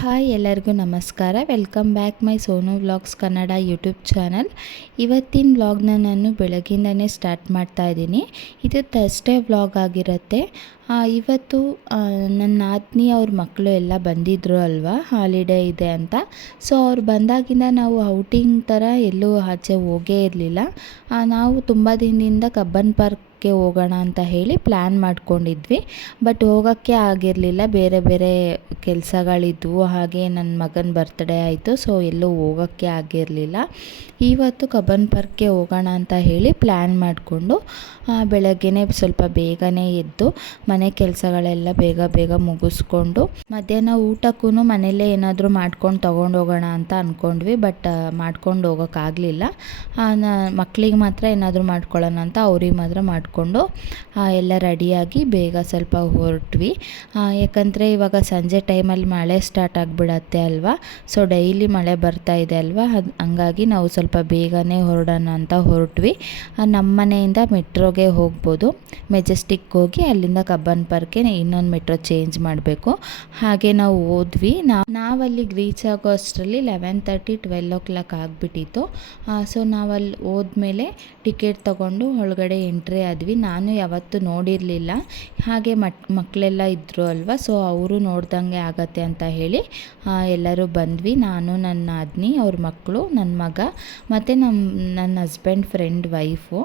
Hi ಎಲ್ಲರಿಗೂ ನಮಸ್ಕಾರ. Welcome back my Sonu vlogs Kannada YouTube channel. ಇವತ್ತಿನ ವ್ಲಾಗ್ನ ನಾನು ಬೆಳಗ್ಗಿಂದನೇ ಸ್ಟಾರ್ಟ್ ಮಾಡ್ತಾ ಇದ್ದೀನಿ. ಇದು ಥರ್ಸ್ಡೇ ವ್ಲಾಗ್ ಆಗಿರುತ್ತೆ. ಇವತ್ತು ನನ್ನ ನಾದಿನಿ ಅವ್ರ ಮಕ್ಕಳು ಎಲ್ಲ ಬಂದಿದ್ದರು ಅಲ್ವಾ, ಹಾಲಿಡೇ ಇದೆ ಅಂತ. ಸೊ ಅವ್ರು ಬಂದಾಗಿಂದ ನಾವು ಔಟಿಂಗ್ ಥರ ಎಲ್ಲೂ ಆಚೆ ಹೋಗೇ ಇರಲಿಲ್ಲ. ನಾವು ತುಂಬ ದಿನದಿಂದ ಕಬ್ಬನ್ ಪಾರ್ಕ್ಗೆ ಹೋಗೋಣ ಅಂತ ಹೇಳಿ ಪ್ಲ್ಯಾನ್ ಮಾಡ್ಕೊಂಡಿದ್ವಿ. ಬಟ್ ಹೋಗೋಕ್ಕೆ ಆಗಿರಲಿಲ್ಲ, ಬೇರೆ ಬೇರೆ ಕೆಲಸಗಳಿದ್ವು. ಹಾಗೆ ನನ್ನ ಮಗನ ಬರ್ತ್ಡೇ ಆಯಿತು, ಸೊ ಎಲ್ಲೂ ಹೋಗೋಕ್ಕೆ ಆಗಿರಲಿಲ್ಲ. ಇವತ್ತು ಕಬ್ಬನ್ ಪಾರ್ಕ್ಗೆ ಹೋಗೋಣ ಅಂತ ಹೇಳಿ ಪ್ಲ್ಯಾನ್ ಮಾಡಿಕೊಂಡು ಬೆಳಗ್ಗೆನೇ ಸ್ವಲ್ಪ ಬೇಗನೆ ಎದ್ದು ಮನೆ ಕೆಲಸಗಳೆಲ್ಲ ಬೇಗ ಮುಗಿಸ್ಕೊಂಡು ಮಧ್ಯಾಹ್ನ ಊಟಕ್ಕೂ ಮನೆಯಲ್ಲೇ ಏನಾದರೂ ಮಾಡ್ಕೊಂಡು ತೊಗೊಂಡು ಹೋಗೋಣ ಅಂತ ಅಂದ್ಕೊಂಡ್ವಿ. ಬಟ್ ಮಾಡ್ಕೊಂಡು ಹೋಗೋಕ್ಕಾಗಲಿಲ್ಲ. ಮಕ್ಕಳಿಗೆ ಮಾತ್ರ ಏನಾದರೂ ಮಾಡ್ಕೊಳ್ಳೋಣ ಅಂತ ಅವ್ರಿಗೆ ಮಾತ್ರ ಮಾಡಿಕೊಂಡು ಎಲ್ಲ ರೆಡಿಯಾಗಿ ಬೇಗ ಸ್ವಲ್ಪ ಹೊರಟ್ವಿ. ಯಾಕಂದರೆ ಇವಾಗ ಸಂಜೆ ಟೈಮಲ್ಲಿ ಮಳೆ ಸ್ಟಾರ್ಟ್ ಆಗಿಬಿಡತ್ತೆ ಅಲ್ವಾ. ಸೊ ಡೈಲಿ ಮಳೆ ಬರ್ತಾ ಇದೆ ಅಲ್ವಾ, ಹಂಗಾಗಿ ನಾವು ಸ್ವಲ್ಪ ಬೇಗನೆ ಹೊರಡೋಣ ಅಂತ ಹೊರಟ್ವಿ. ನಮ್ಮ ಮನೆಯಿಂದ ಮೆಟ್ರೋಗೆ ಹೋಗ್ಬೋದು. ಮೆಜೆಸ್ಟಿಕ್ ಹೋಗಿ ಅಲ್ಲಿಂದ ಕಬ್ಬನ್ ಪಾರ್ಕ್ಗೆ ಇನ್ನೊಂದು ಮೆಟ್ರೋ ಚೇಂಜ್ ಮಾಡಬೇಕು. ಹಾಗೆ ನಾವು ಹೋದ್ವಿ. ನಾವಲ್ಲಿಗೆ ರೀಚ್ ಆಗೋ ಅಷ್ಟರಲ್ಲಿ 11:30 12 o'clock ಆಗಿಬಿಟ್ಟಿತ್ತು. ಸೊ ನಾವಲ್ಲಿ ಹೋದ್ಮೇಲೆ ಟಿಕೆಟ್ ತೊಗೊಂಡು ಒಳಗಡೆ ಎಂಟ್ರಿ ಆದ್ವಿ. ನಾನು ಯಾವತ್ತೂ ನೋಡಿರಲಿಲ್ಲ, ಹಾಗೆ ಮಕ್ಕಳೆಲ್ಲ ಇದ್ದರು ಅಲ್ವಾ, ಸೊ ಅವರು ನೋಡ್ದಂಗೆ ಆಗತ್ತೆ ಅಂತ ಹೇಳಿ ಎಲ್ಲರೂ ಬಂದ್ವಿ. ನಾನು, ನನ್ನ ನಾದಿನಿ, ಅವ್ರ ಮಕ್ಕಳು, ನನ್ನ ಮಗ ಮತ್ತು ನನ್ನ ಹಸ್ಬೆಂಡ್ ಫ್ರೆಂಡ್ ವೈಫು,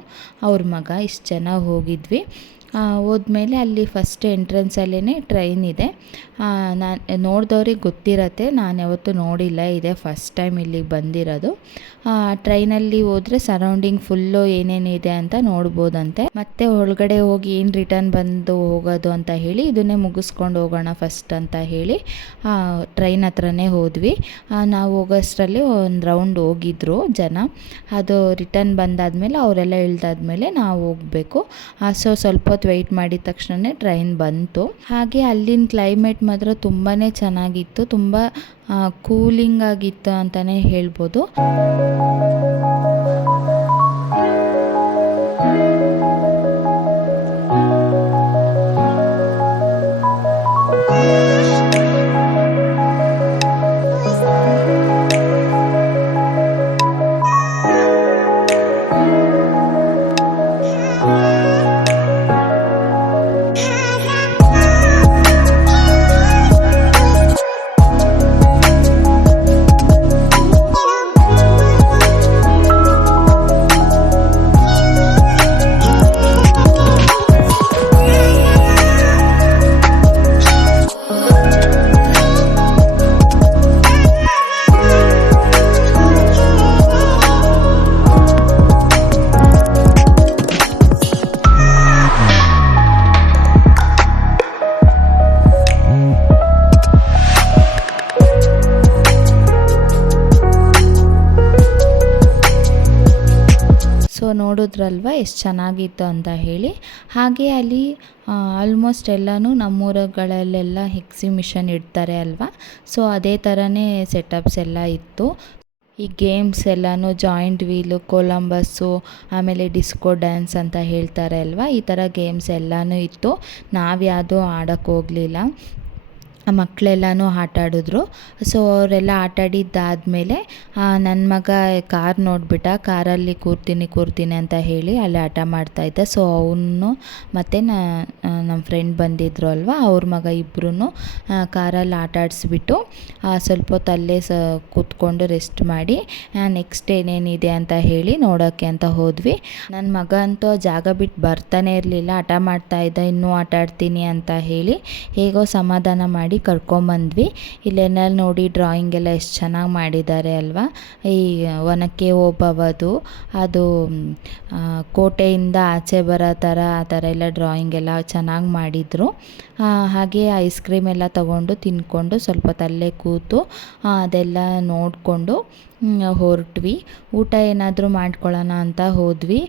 ಅವ್ರ ಮಗ, ಇಷ್ಟು ಜನ ಹೋಗಿದ್ವಿ. ಹೋದ್ಮೇಲೆ ಅಲ್ಲಿ ಫಸ್ಟ್ ಎಂಟ್ರೆನ್ಸಲ್ಲೇ ಟ್ರೈನ್ ಇದೆ. ನಾನು ನೋಡಿದವ್ರಿಗೆ ಗೊತ್ತಿರತ್ತೆ, ನಾನು ಯಾವತ್ತೂ ನೋಡಿಲ್ಲ, ಇದೆ ಫಸ್ಟ್ ಟೈಮ್ ಇಲ್ಲಿಗೆ ಬಂದಿರೋದು. ಟ್ರೈನಲ್ಲಿ ಹೋದರೆ ಸರೌಂಡಿಂಗ್ ಫುಲ್ಲು ಏನೇನಿದೆ ಅಂತ ನೋಡ್ಬೋದಂತೆ. ಮತ್ತು ಒಳಗಡೆ ಹೋಗಿ ಏನು ರಿಟರ್ನ್ ಬಂದು ಹೋಗೋದು ಅಂತ ಹೇಳಿ ಇದನ್ನೇ ಮುಗಿಸ್ಕೊಂಡು ಹೋಗೋಣ ಫಸ್ಟ್ ಅಂತ ಹೇಳಿ ಟ್ರೈನ್ ಹತ್ರನೇ ಹೋದ್ವಿ. ನಾವು ಹೋಗೋಷ್ಟರಲ್ಲಿ ಒಂದು ರೌಂಡ್ ಹೋಗಿದ್ರು ಜನ. ಅದು ರಿಟರ್ನ್ ಬಂದಾದಮೇಲೆ ಅವರೆಲ್ಲ ಇಳ್ದಾದ್ಮೇಲೆ ನಾವು ಹೋಗಬೇಕು. ಸೊ ಸ್ವಲ್ಪ ಹೊತ್ತು ವೆಯ್ಟ್ ಮಾಡಿದ ತಕ್ಷಣವೇ ಟ್ರೈನ್ ಬಂತು. ಹಾಗೆ ಅಲ್ಲಿನ ಕ್ಲೈಮೇಟ್ ಮಾತ್ರ ತುಂಬಾ ಚೆನ್ನಾಗಿತ್ತು, ತುಂಬ ಕೂಲಿಂಗ್ ಆಗಿತ್ತು ಅಂತಲೇ ಹೇಳ್ಬೋದು. ಸೊ ನೋಡಿದ್ರಲ್ವ ಎಷ್ಟು ಚೆನ್ನಾಗಿತ್ತು ಅಂತ ಹೇಳಿ. ಹಾಗೆ ಅಲ್ಲಿ ಆಲ್ಮೋಸ್ಟ್ ಎಲ್ಲನೂ ನಮ್ಮೂರುಗಳಲ್ಲೆಲ್ಲ ಎಕ್ಸಿಬಿಷನ್ ಇಡ್ತಾರೆ ಅಲ್ವಾ, ಸೊ ಅದೇ ಥರನೇ ಸೆಟಪ್ಸ್ ಎಲ್ಲ ಇತ್ತು. ಈ ಗೇಮ್ಸ್ ಎಲ್ಲನೂ ಜಾಯಿಂಟ್ ವೀಲು, ಕೊಲಂಬಸ್ಸು, ಆಮೇಲೆ ಡಿಸ್ಕೋ ಡ್ಯಾನ್ಸ್ ಅಂತ ಹೇಳ್ತಾರೆ ಅಲ್ವಾ, ಈ ಥರ ಗೇಮ್ಸ್ ಎಲ್ಲನೂ ಇತ್ತು. ನಾವು ಯಾವುದೂ ಆಡೋಕ್ಕೆ ಹೋಗಲಿಲ್ಲ, ಮಕ್ಕಳೆಲ್ಲನೂ ಆಟ ಆಡಿದ್ರು. ಸೊ ಅವರೆಲ್ಲ ಆಟಾಡಿದ್ದಾದಮೇಲೆ ನನ್ನ ಮಗ ಕಾರ್ ನೋಡಿಬಿಟ್ಟ, ಕಾರಲ್ಲಿ ಕೂರ್ತೀನಿ ಅಂತ ಹೇಳಿ ಅಲ್ಲಿ ಆಟ ಮಾಡ್ತಾಯಿದ್ದ. ಸೊ ಅವನು ಮತ್ತು ನಮ್ಮ ಫ್ರೆಂಡ್ ಬಂದಿದ್ರು ಅಲ್ವಾ, ಅವ್ರ ಮಗ ಇಬ್ಬರೂ ಕಾರಲ್ಲಿ ಆಟ ಆಡಿಸ್ಬಿಟ್ಟು ಸ್ವಲ್ಪ ಹೊತ್ತು ಅಲ್ಲೇ ಕೂತ್ಕೊಂಡು ರೆಸ್ಟ್ ಮಾಡಿ ನೆಕ್ಸ್ಟ್ ಏನೇನಿದೆ ಅಂತ ಹೇಳಿ ನೋಡೋಕ್ಕೆ ಅಂತ ಹೋದ್ವಿ. ನನ್ನ ಮಗ ಅಂತೂ ಜಾಗ ಬಿಟ್ಟು ಬರ್ತಾನೆ ಇರಲಿಲ್ಲ, ಆಟ ಮಾಡ್ತಾಯಿದ್ದ, ಇನ್ನೂ ಆಟ ಆಡ್ತೀನಿ ಅಂತ ಹೇಳಿ ಹೇಗೋ ಸಮಾಧಾನ ಮಾಡಿ ಕರ್ಕೊಂಬಂದ್ವಿ. ಇಲ್ಲೆಲ್ಲ ನೋಡಿ ಡ್ರಾಯಿಂಗ್ ಎಲ್ಲ ಎಷ್ಟು ಚೆನ್ನಾಗಿ ಮಾಡಿದ್ದಾರೆ ಅಲ್ವಾ. ಈ ಒನಕೆ ಓಬವ್ವದು ಅದು ಕೋಟೆಯಿಂದ ಆಚೆ ಬರೋ ಥರ ಆ ಥರ ಎಲ್ಲ ಡ್ರಾಯಿಂಗ್ ಎಲ್ಲ ಚೆನ್ನಾಗಿ ಮಾಡಿದರು. ಹಾಗೆ ಐಸ್ ಕ್ರೀಮ್ ಎಲ್ಲ ತೊಗೊಂಡು ತಿಂದ್ಕೊಂಡು ಸ್ವಲ್ಪ ತಲ್ಲೇ ಕೂತು ಅದೆಲ್ಲ ನೋಡಿಕೊಂಡು ಹೊರಟ್ವಿ. ಊಟ ಏನಾದರೂ ಮಾಡ್ಕೊಳ್ಳೋಣ ಅಂತ ಹೋದ್ವಿ.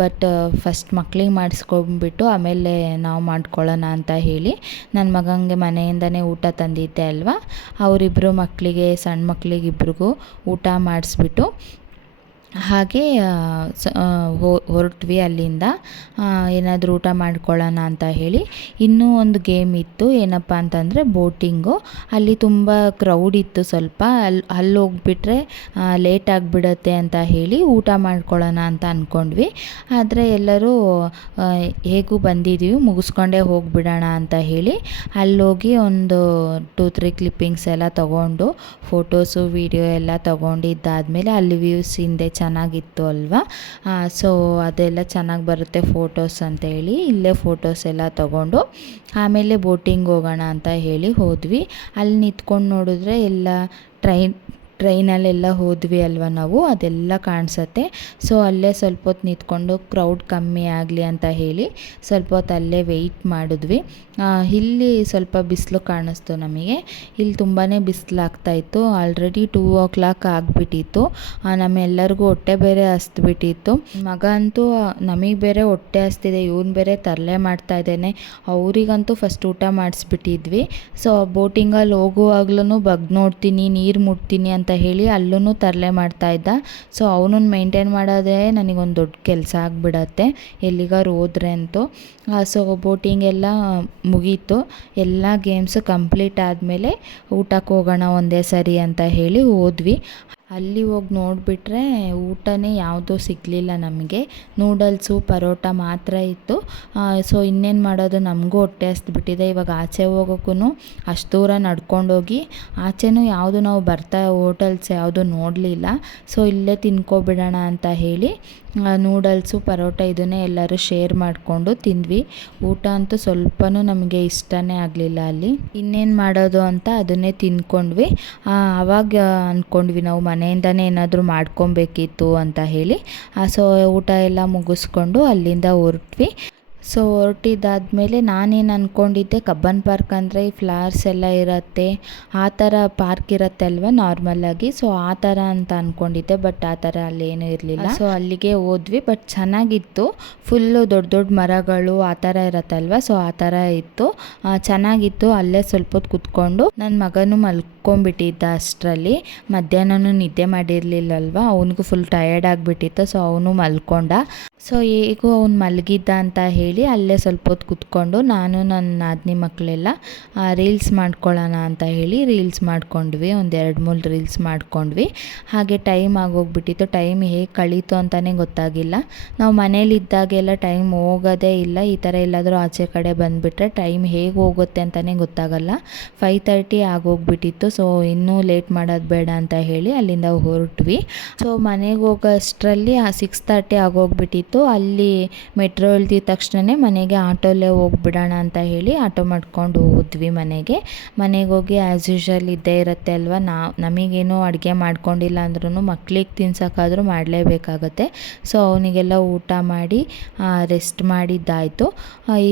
ಬಟ್ ಫಸ್ಟ್ ಮಕ್ಳಿಗೆ ಮಾಡಿಸ್ಕೊಂಡ್ಬಿಟ್ಟು ಆಮೇಲೆ ನಾವು ಮಾಡ್ಕೊಳ್ಳೋಣ ಅಂತ ಹೇಳಿ ನನ್ನ ಮಗನಿಗೆ ಮನೆಯಿಂದನೇ ಊಟ ತಂದಿದ್ದೆ ಅಲ್ವಾ, ಅವರಿಬ್ಬರು ಮಕ್ಕಳಿಗೆ, ಸಣ್ಣ ಮಕ್ಕಳಿಗಿಬ್ರಿಗೂ ಊಟ ಮಾಡಿಸ್ಬಿಟ್ಟು ಹಾಗೆ ಹೊರಟ್ವಿ ಅಲ್ಲಿಂದ. ಏನಾದರೂ ಊಟ ಮಾಡ್ಕೊಳ್ಳೋಣ ಅಂತ ಹೇಳಿ. ಇನ್ನೂ ಒಂದು ಗೇಮ್ ಇತ್ತು, ಏನಪ್ಪ ಅಂತಂದರೆ ಬೋಟಿಂಗು. ಅಲ್ಲಿ ತುಂಬ ಕ್ರೌಡ್ ಇತ್ತು ಸ್ವಲ್ಪ. ಅಲ್ಲಿ ಹೋಗ್ಬಿಟ್ರೆ ಲೇಟ್ ಆಗಿಬಿಡುತ್ತೆ ಅಂತ ಹೇಳಿ ಊಟ ಮಾಡ್ಕೊಳ್ಳೋಣ ಅಂತ ಅಂದ್ಕೊಂಡ್ವಿ. ಆದರೆ ಎಲ್ಲರೂ ಹೇಗೂ ಬಂದಿದ್ದೀವಿ, ಮುಗಿಸ್ಕೊಂಡೇ ಹೋಗಿಬಿಡೋಣ ಅಂತ ಹೇಳಿ ಅಲ್ಲೋಗಿ ಒಂದು 2-3 ಕ್ಲಿಪ್ಪಿಂಗ್ಸ್ ಎಲ್ಲ ತೊಗೊಂಡು ಫೋಟೋಸು ವೀಡಿಯೋ ಎಲ್ಲ ತೊಗೊಂಡಿದ್ದಾದಮೇಲೆ ಅಲ್ಲಿ ವ್ಯೂಸ್ ಹಿಂದೆ ಚೆನ್ನಾಗಿತ್ತು ಅಲ್ವಾ. ಸೊ ಅದೆಲ್ಲ ಚೆನ್ನಾಗಿ ಬರುತ್ತೆ ಫೋಟೋಸ್ ಅಂತೇಳಿ ಇಲ್ಲೇ ಫೋಟೋಸ್ ಎಲ್ಲ ತೊಗೊಂಡು ಆಮೇಲೆ ಬೋಟಿಂಗ್ ಹೋಗೋಣ ಅಂತ ಹೇಳಿ ಹೋದ್ವಿ. ಅಲ್ಲಿ ನಿಂತ್ಕೊಂಡು ನೋಡಿದ್ರೆ ಎಲ್ಲ ಟ್ರೈನಲ್ಲೆಲ್ಲ ಹೋದ್ವಿ ಅಲ್ವ ನಾವು, ಅದೆಲ್ಲ ಕಾಣಿಸುತ್ತೆ. ಸೊ ಅಲ್ಲೇ ಸ್ವಲ್ಪ ಹೊತ್ತು ನಿಂತ್ಕೊಂಡು ಕ್ರೌಡ್ ಕಮ್ಮಿ ಆಗಲಿ ಅಂತ ಹೇಳಿ ಸ್ವಲ್ಪ ಹೊತ್ತು ಅಲ್ಲೇ ವೆಯ್ಟ್ ಮಾಡಿದ್ವಿ. ಇಲ್ಲಿ ಸ್ವಲ್ಪ ಬಿಸಿಲು ಕಾಣಿಸ್ತು ನಮಗೆ. ಇಲ್ಲಿ ತುಂಬಾ ಬಿಸಿಲಾಗ್ತಾಯಿತ್ತು. ಆಲ್ರೆಡಿ 2 o'clock ಆಗಿಬಿಟ್ಟಿತ್ತು. ನಮ್ಮೆಲ್ಲರಿಗೂ ಹೊಟ್ಟೆ ಬೇರೆ ಹಸ್ದುಬಿಟ್ಟಿತ್ತು. ಮಗ ಅಂತೂ ನಮಗೆ ಬೇರೆ ಹೊಟ್ಟೆ ಹಸ್ತಿದೆ, ಇವನು ಬೇರೆ ತರಲೆ ಮಾಡ್ತಾಯಿದ್ದಾನೆ. ಅವರಿಗಂತೂ ಫಸ್ಟ್ ಊಟ ಮಾಡಿಸ್ಬಿಟ್ಟಿದ್ವಿ. ಸೊ ಬೋಟಿಂಗಲ್ಲಿ ಹೋಗುವಾಗ್ಲೂ ನೋಡ್ತೀನಿ, ನೀರು ಮುಟ್ತೀನಿ ಅಂತ ಹೇಳಿ ಅಲ್ಲೂ ತರಲೆ ಮಾಡ್ತಾಯಿದ್ದ. ಸೊ ಅವನನ್ನು ಮೇಂಟೈನ್ ಮಾಡೋದೇ ನನಗೊಂದು ದೊಡ್ಡ ಕೆಲಸ ಆಗಿಬಿಡತ್ತೆ ಎಲ್ಲಿಗಾರು ಹೋದ್ರೆ ಅಂತೂ. ಸೊ ಬೋಟಿಂಗ್ ಎಲ್ಲ ಮುಗೀತು. ಎಲ್ಲ ಗೇಮ್ಸು ಕಂಪ್ಲೀಟ್ ಆದಮೇಲೆ ಊಟಕ್ಕೆ ಹೋಗೋಣ ಒಂದೇ ಸರಿ ಅಂತ ಹೇಳಿ ಹೋದ್ವಿ. ಅಲ್ಲಿ ಹೋಗಿ ನೋಡಿಬಿಟ್ರೆ ಊಟನೇ ಯಾವುದೂ ಸಿಗಲಿಲ್ಲ ನಮಗೆ. ನೂಡಲ್ಸು ಪರೋಟ ಮಾತ್ರ ಇತ್ತು. ಸೊ ಇನ್ನೇನು ಮಾಡೋದು, ನಮಗೂ ಹೊಟ್ಟೆ ಹಸ್ದುಬಿಟ್ಟಿದೆ. ಇವಾಗ ಆಚೆ ಹೋಗೋಕ್ಕೂ ಅಷ್ಟು ದೂರ ನಡ್ಕೊಂಡೋಗಿ ಆಚೆನೂ ಯಾವುದು ನಾವು ಬರ್ತಾ ಹೋಟೆಲ್ಸ್ ಯಾವುದು ನೋಡಲಿಲ್ಲ. ಸೊ ಇಲ್ಲೇ ತಿನ್ಕೊಬಿಡೋಣ ಅಂತ ಹೇಳಿ ನೂಡಲ್ಸು ಪರೋಟ ಇದನ್ನೇ ಎಲ್ಲರೂ ಶೇರ್ ಮಾಡಿಕೊಂಡು ತಿಂದ್ವಿ. ಊಟ ಅಂತೂ ಸ್ವಲ್ಪನೂ ನಮಗೆ ಇಷ್ಟನೇ ಆಗಲಿಲ್ಲ ಅಲ್ಲಿ. ಇನ್ನೇನು ಮಾಡೋದು ಅಂತ ಅದನ್ನೇ ತಿಂದ್ಕೊಂಡ್ವಿ. ಆವಾಗ ಅಂದ್ಕೊಂಡ್ವಿ ನಾವು ಮನೆಯಿಂದನೇ ಏನಾದರೂ ಮಾಡ್ಕೊಬೇಕಿತ್ತು ಅಂತ ಹೇಳಿ. ಸೊ ಊಟ ಎಲ್ಲ ಮುಗಿಸ್ಕೊಂಡು ಅಲ್ಲಿಂದ ಹೊರಟ್ವಿ. ಸೊ ಹೊರಟಿದ್ದಾದಮೇಲೆ ನಾನೇನು ಅಂದ್ಕೊಂಡಿದ್ದೆ, ಕಬ್ಬನ್ ಪಾರ್ಕ್ ಅಂದರೆ ಈ ಫ್ಲವರ್ಸ್ ಎಲ್ಲ ಇರುತ್ತೆ, ಆ ಥರ ಪಾರ್ಕ್ ಇರುತ್ತೆ ಅಲ್ವ ನಾರ್ಮಲಾಗಿ. ಸೊ ಆ ಥರ ಅಂತ ಅಂದ್ಕೊಂಡಿದ್ದೆ, ಬಟ್ ಆ ಥರ ಅಲ್ಲೇನೂ ಇರಲಿಲ್ಲ. ಸೊ ಅಲ್ಲಿಗೆ ಹೋದ್ವಿ, ಬಟ್ ಚೆನ್ನಾಗಿತ್ತು. ಫುಲ್ಲು ದೊಡ್ಡ ದೊಡ್ಡ ಮರಗಳು ಆ ಥರ ಇರುತ್ತಲ್ವ, ಸೊ ಆ ಥರ ಇತ್ತು, ಚೆನ್ನಾಗಿತ್ತು. ಅಲ್ಲೇ ಸ್ವಲ್ಪ ಹೊತ್ತು ಕುತ್ಕೊಂಡು ನನ್ನ ಮಗನೂ ಮಲ್ಕೊಂಡ್ಬಿಟ್ಟಿದ್ದ ಅಷ್ಟರಲ್ಲಿ. ಮಧ್ಯಾಹ್ನನೂ ನಿದ್ದೆ ಮಾಡಿರಲಿಲ್ಲಲ್ವ, ಅವನಿಗೂ ಫುಲ್ ಟಯರ್ಡ್ ಆಗಿಬಿಟ್ಟಿತ್ತು. ಸೊ ಅವನು ಮಲ್ಕೊಂಡ. ಸೊ ಹೇಗೂ ಅವ್ನು ಮಲಗಿದ್ದ ಅಂತ ಹೇಳಿ ಅಲ್ಲೇ ಸ್ವಲ್ಪ ಹೊತ್ತು ಕುತ್ಕೊಂಡು ನಾನು ನನ್ನ ನಾದಿನಿ ಮಕ್ಕಳೆಲ್ಲ ರೀಲ್ಸ್ ಮಾಡ್ಕೊಳ್ಳೋಣ ಅಂತ ಹೇಳಿ ರೀಲ್ಸ್ ಮಾಡ್ಕೊಂಡ್ವಿ. ಒಂದು 2-3 ರೀಲ್ಸ್ ಮಾಡ್ಕೊಂಡ್ವಿ. ಹಾಗೆ ಟೈಮ್ ಆಗೋಗ್ಬಿಟ್ಟಿತ್ತು. ಟೈಮ್ ಹೇಗೆ ಕಳೀತು ಅಂತಲೇ ಗೊತ್ತಾಗಿಲ್ಲ. ನಾವು ಮನೇಲಿದ್ದಾಗೆಲ್ಲ ಟೈಮ್ ಹೋಗೋದೇ ಇಲ್ಲ. ಈ ಥರ ಎಲ್ಲಾದರೂ ಆಚೆ ಕಡೆ ಬಂದುಬಿಟ್ರೆ ಟೈಮ್ ಹೇಗೆ ಹೋಗುತ್ತೆ ಅಂತಲೇ ಗೊತ್ತಾಗಲ್ಲ. 5:30 ಆಗೋಗ್ಬಿಟ್ಟಿತ್ತು. ಸೊ ಇನ್ನೂ ಲೇಟ್ ಮಾಡೋದು ಬೇಡ ಅಂತ ಹೇಳಿ ಅಲ್ಲಿಂದ ಹೊರಟ್ವಿ. ಸೊ ಮನೆಗೆ ಹೋಗೋ ಅಷ್ಟರಲ್ಲಿ 6:30 ಆಗೋಗ್ಬಿಟ್ಟಿತ್ತು. ಅಲ್ಲಿ ಮೆಟ್ರೋ ಇಳ್ದಿದ ತಕ್ಷಣವೇ ಮನೆಗೆ ಆಟೋಲ್ಲೇ ಹೋಗ್ಬಿಡೋಣ ಅಂತ ಹೇಳಿ ಆಟೋ ಮಾಡ್ಕೊಂಡು ಹೋದ್ವಿ ಮನೆಗೆ ಹೋಗಿ ಆ್ಯಸ್ ಯೂಶ್ವಲ್ ಇದ್ದೇ ಇರುತ್ತೆ ಅಲ್ವ. ನಮಗೇನು ಅಡುಗೆ ಮಾಡ್ಕೊಂಡಿಲ್ಲ ಅಂದ್ರೂ ಮಕ್ಳಿಗೆ ತಿನ್ಸೋಕ್ಕಾದರೂ ಮಾಡಲೇಬೇಕಾಗತ್ತೆ. ಸೊ ಅವನಿಗೆಲ್ಲ ಊಟ ಮಾಡಿ ರೆಸ್ಟ್ ಮಾಡಿದ್ದಾಯಿತು.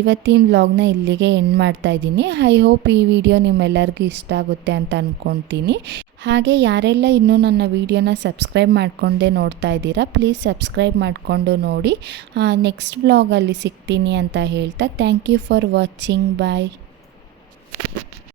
ಇವತ್ತಿನ ವ್ಲಾಗ್ನ ಇಲ್ಲಿಗೆ ಎಂಡ್ ಮಾಡ್ತಾಯಿದ್ದೀನಿ. ಐ ಹೋಪ್ ಈ ವಿಡಿಯೋ ನಿಮ್ಮೆಲ್ಲರಿಗೂ ಇಷ್ಟ ಆಗುತ್ತೆ ಅಂತ ಅಂದ್ಕೊತೀನಿ. ಹಾಗೆ ಯಾರೆಲ್ಲ ಇನ್ನೂ ನನ್ನ ವೀಡಿಯೋನ ಸಬ್ಸ್ಕ್ರೈಬ್ ಮಾಡ್ಕೊಂಡೇ ನೋಡ್ತಾ ಇದ್ದೀರಾ, ಪ್ಲೀಸ್ ಸಬ್ಸ್ಕ್ರೈಬ್ ಮಾಡಿಕೊಂಡು ನೋಡಿ. ನೆಕ್ಸ್ಟ್ ವ್ಲಾಗಲ್ಲಿ ಸಿಗ್ತೀನಿ ಅಂತ ಹೇಳ್ತಾ thank you for watching. Bye.